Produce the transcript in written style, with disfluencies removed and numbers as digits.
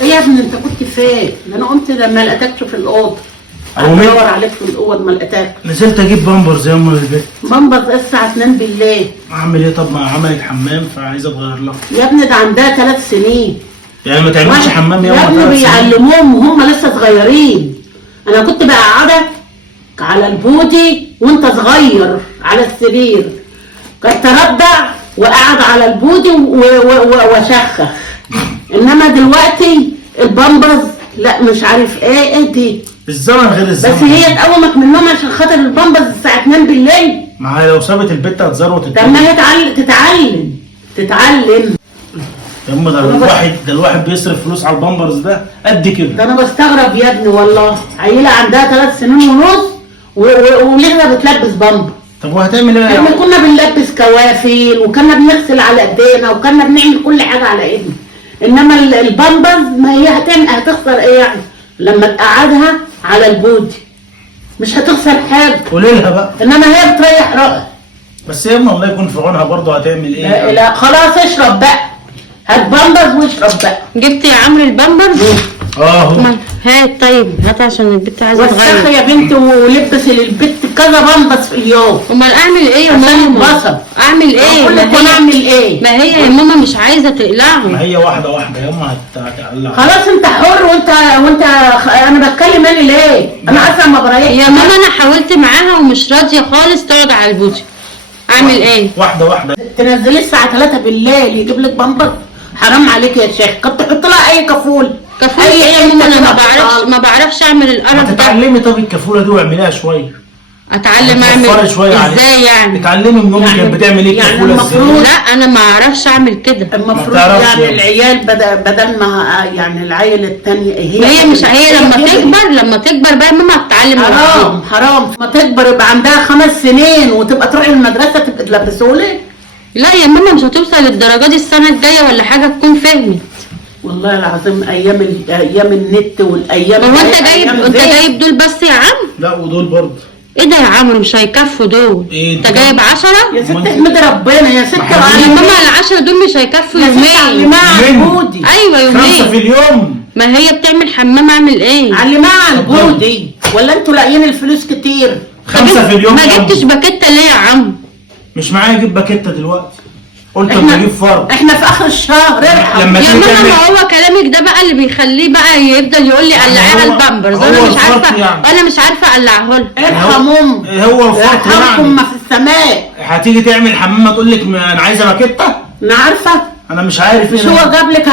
ايه يا ابني انت كنت فين؟ ده انا قمت لما لقيتكش في الاوضه. ادور عليك في الاوضه ما لقيتكش. نزلت اجيب بامبرز يا ام البيت. بامبرز الساعه 2 بالليل. اعمل ايه؟ طب ما عملت حمام فعايز اتغير لها. يا ابني ده عندها 3 سنين. يعني ما تعملش حمام يا ابني بيعلموهم وهم لسه صغيرين. انا كنت بقعدك على البودي وانت صغير على السرير. كنت تربع وقعد على البودي وشخخ. انما دلوقتي البامبرز لا مش عارف ايه دي. الزمن غير الزمن. بس هي تقومك من النوم عشان خاطر البامبرز الساعه 2 بالليل. ما هي لو سابت البت هتزروت طب ما هي تتعلم. يا ام ده الواحد بيصرف فلوس على البامبرز ده قد كده. ده انا بستغرب يا ابني والله. عيله عندها 3 سنين ونص ولسه بتلبس بامبر. طب وهتعمل ايه؟ احنا كنا بنلبس كوافل وكنا بنغسل على ايدينا وكنا بنعمل كل حاجه على ايدنا. انما البامبرز ما هي هتخسر ايه يعني؟ لما تقعدها على البودي مش هتخسر حاجه. قولي لها بقى. انما هي بتريح رأي. بس يا اما الله يكون في عونها برضه هتعمل ايه؟ لا خلاص اشرب بقى. هات بامبرز واشرب بقى. جبت يا عمرو البامبرز؟ اهو. هات طيب هات عشان البت عايزه تغير. وسخ يا بنتي ولبس للبت كذا بامبرز في اليوم. امال اعمل ايه يا عشان ماما؟ ينبسط. اعمل ايه؟ اقول لك انا اعمل ايه؟ ما هي يا ماما مش عايزه تقلعهم. ما هي واحده واحده يا اما هتقلعها. خلاص انت حر وانت انا بتكلم انا ليه؟ انا اصلا ما بريحش. يا ماما انا حاولت معاها ومش راضيه خالص تقعد على البودي. اعمل ايه؟ واحده. تنزلي الساعه 3 بالليل يجيب لك بامبر؟ حرام عليك يا شيخ. كنت تحط لها اي كفول. ايه يا ماما؟ انا ما بعرفش اعمل القرف ده. تتعلمي طب الكفوله دي واعمليها شويه. اتعلم اعمل شويه ازاي يعني؟ اتعلمي من امك كانت بتعمل ايه الكفوله المفروض لا انا ما اعرفش اعمل كده. المفروض يعني العيال يعني العيل الثانيه هي مش هي لما تكبر بقى ماما هتتعلم. حرام ما تكبر يبقى عندها 5 سنين وتبقى تروح المدرسه تبقى تلبسهولي. لا يا ماما مش هتوصل للدرجه دي السنه الجايه ولا حاجه تكون فهمت. والله العظيم ايام النت والايام. هو انت جايب دول بس يا عم؟ لا ودول برضه. ايه ده يا عمرو مش هيكفوا دول. انت جايب 10؟ يا ست احمد ربنا يا ست. يا ماما ال10 دول مش هيكفوا يومين. ايوه يومين. 5 في اليوم. ما هي بتعمل حمام اعمل ايه؟ علمها عن الجودي ولا انتوا لاقيين الفلوس كتير؟ 5 في اليوم. ما جبتش باكيته ليه يا عم؟ مش معايا اجيب باكيته دلوقتي. قلت اما اجيب فرد. احنا في اخر الشهر ارحم. يا ماما ما هو كلامك ده بقى اللي بيخليه بقى يفضل يقول لي قلعيها البامبرز. انا مش عارفه يعني. انا مش عارفه اقلعه لها. ارحمهم. هو الفرق يعني ما في السماء. هتيجي تعمل حمام تقول لك انا عايزه باكيته؟ انا عارفه. انا مش عارف مش هو جاب لك